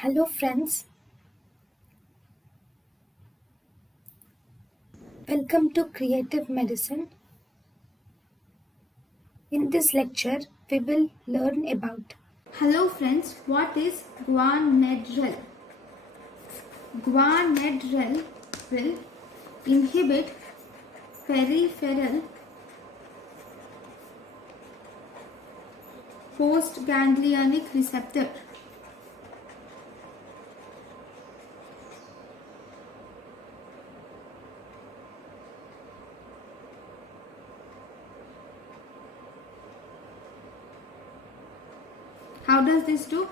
Hello friends, welcome to Creative Medicine. In this lecture, we will learn about. Hello friends, what is guanadil? Guanadil will inhibit peripheral postganglionic receptor. How does this do?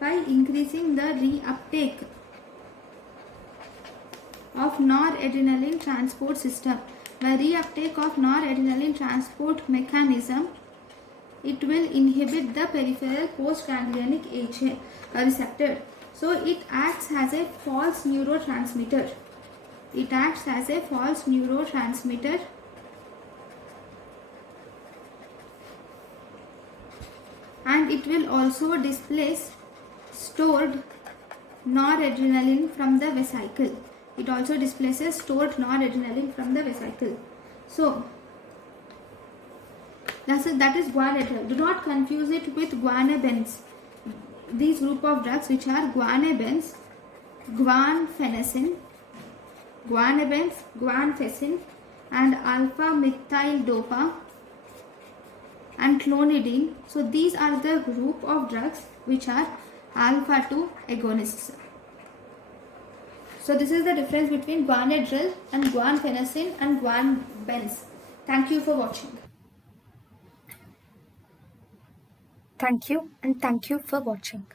By increasing the reuptake of noradrenaline transport system. By reuptake of noradrenaline transport mechanism, it will inhibit the peripheral postganglionic receptor. So it acts as a false neurotransmitter. It acts as a false neurotransmitter and it will also displace stored noradrenaline from the vesicle. It also displaces stored noradrenaline from the vesicle. So that is guanadil. Do not confuse it with guanabens. These group of drugs which are guanabens, guanfacin, and alpha-methyl-dopa and clonidine. So these are the group of drugs which are alpha-2 agonists. So this is the difference between guanadil and guanfacin and guanabens. Thank you for watching. Thank you and thank you for watching.